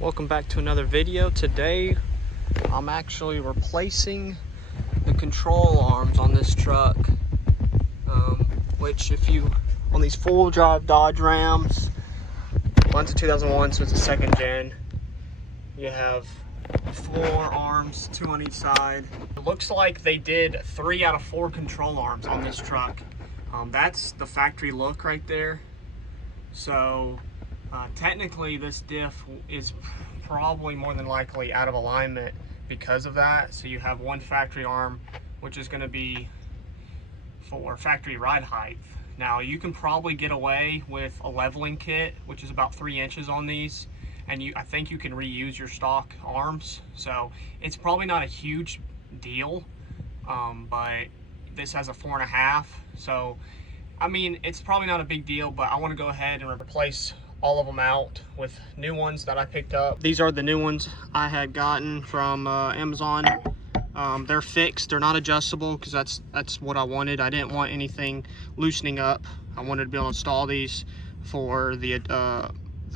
Welcome back to another video. Today I'm actually replacing the control arms on this truck, which if you on these full drive Dodge Rams, one's a 2001, so it's a second gen, you have 4 arms, 2 on each side. It looks like they did 3 out of 4 control arms on this truck. That's the factory look right there. So technically this diff is probably more than likely out of alignment because of that. So you have 1 factory arm, which is going to be for factory ride height. Now you can probably get away with a leveling kit, which is about 3 inches on these, and I think you can reuse your stock arms. So it's probably not a huge deal, but this has a 4.5. So I mean, it's probably not a big deal, but I want to go ahead and replace all of them out with new ones that I picked up. These are the new ones I had gotten from Amazon. They're fixed, they're not adjustable, because that's what I wanted. I didn't want anything loosening up. I wanted to be able to install these for the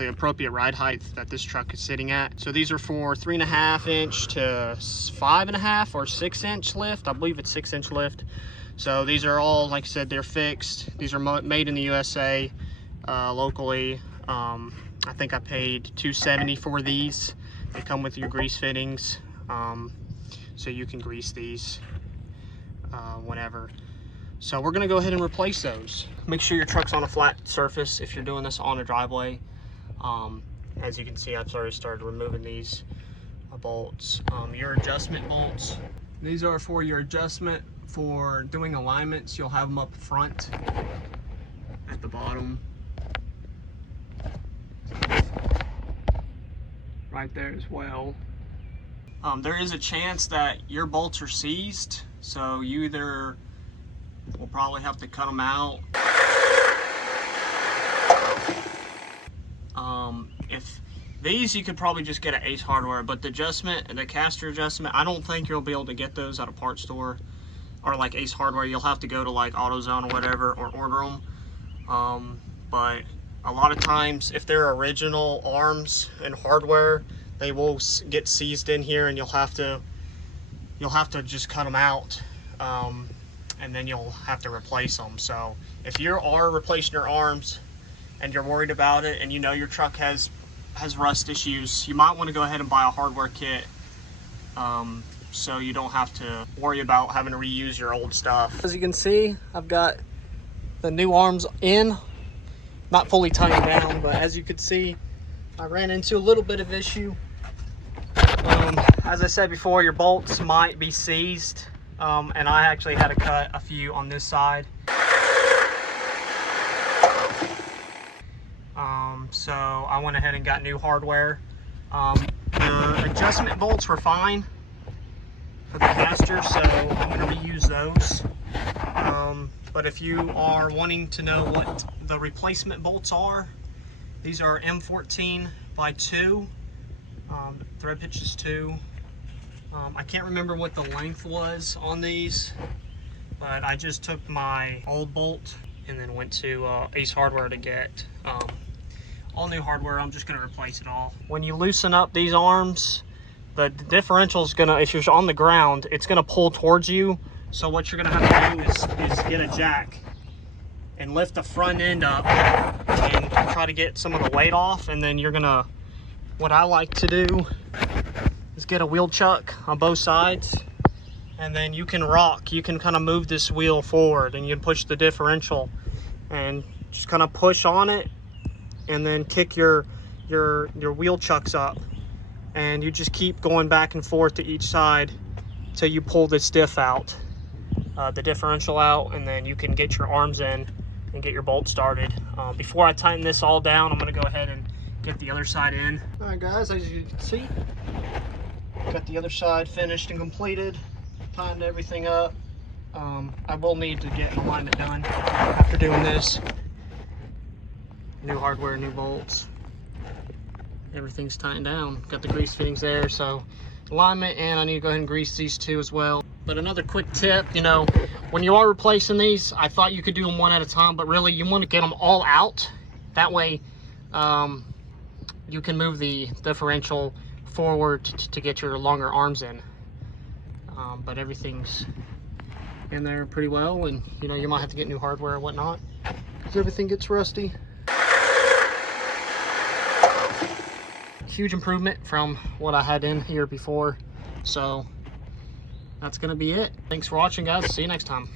appropriate ride height that this truck is sitting at. So these are for 3.5 inch to 5.5 or 6 inch lift. I believe it's 6 inch lift. So these are all, like I said, they're fixed. These are made in the USA, locally. I think I paid $270 for these. They come with your grease fittings, so you can grease these whenever. So we're gonna go ahead and replace those. Make sure your truck's on a flat surface if you're doing this on a driveway. As you can see, I've already started removing these bolts. Your adjustment bolts, these are for your adjustment for doing alignments. You'll have them up front at the bottom right there as well. There is a chance that your bolts are seized, so you either will probably have to cut them out. If these, you could probably just get at Ace Hardware, but the adjustment and the caster adjustment, I don't think you'll be able to get those at a parts store or like Ace Hardware. You'll have to go to like AutoZone or whatever, or order them. But a lot of times, if they're original arms and hardware, they will get seized in here, and you'll have to just cut them out, and then you'll have to replace them. So if you are replacing your arms and you're worried about it, and you know your truck has rust issues, you might want to go ahead and buy a hardware kit, so you don't have to worry about having to reuse your old stuff. As you can see, I've got the new arms in, not fully tightened down, but as you can see, I ran into a little bit of issue. As I said before, your bolts might be seized, and I actually had to cut a few on this side. So I went ahead and got new hardware. The adjustment bolts were fine for the caster, so I'm going to reuse those. But if you are wanting to know what the replacement bolts are, these are M14 by 2. Thread pitch is 2. I can't remember what the length was on these, but I just took my old bolt and then went to Ace Hardware to get all new hardware. I'm just going to replace it all. When you loosen up these arms, the differential is going to, if you're on the ground, it's going to pull towards you. So what you're going to have to do is get a jack and lift the front end up and try to get some of the weight off. And then you're going to, what I like to do is get a wheel chuck on both sides, and then you can rock. You can kind of move this wheel forward, and you can push the differential and just kind of push on it, and then kick your wheel chucks up, and you just keep going back and forth to each side till you pull this diff out, the differential out, and then you can get your arms in and get your bolt started. Before I tighten this all down, I'm going to go ahead and get the other side in. All right guys, as you can see, got the other side finished and completed, tightened everything up. I will need to get an alignment done after doing this. New hardware, new bolts, everything's tightened down. Got the grease fittings there, so alignment, and I need to go ahead and grease these two as well. But another quick tip, you know, when you are replacing these, I thought you could do them one at a time, but really you want to get them all out. That way you can move the differential forward to get your longer arms in. But everything's in there pretty well, and you know, you might have to get new hardware and whatnot because everything gets rusty. Huge improvement from what I had in here before. So that's gonna be it. Thanks for watching, guys. See you next time.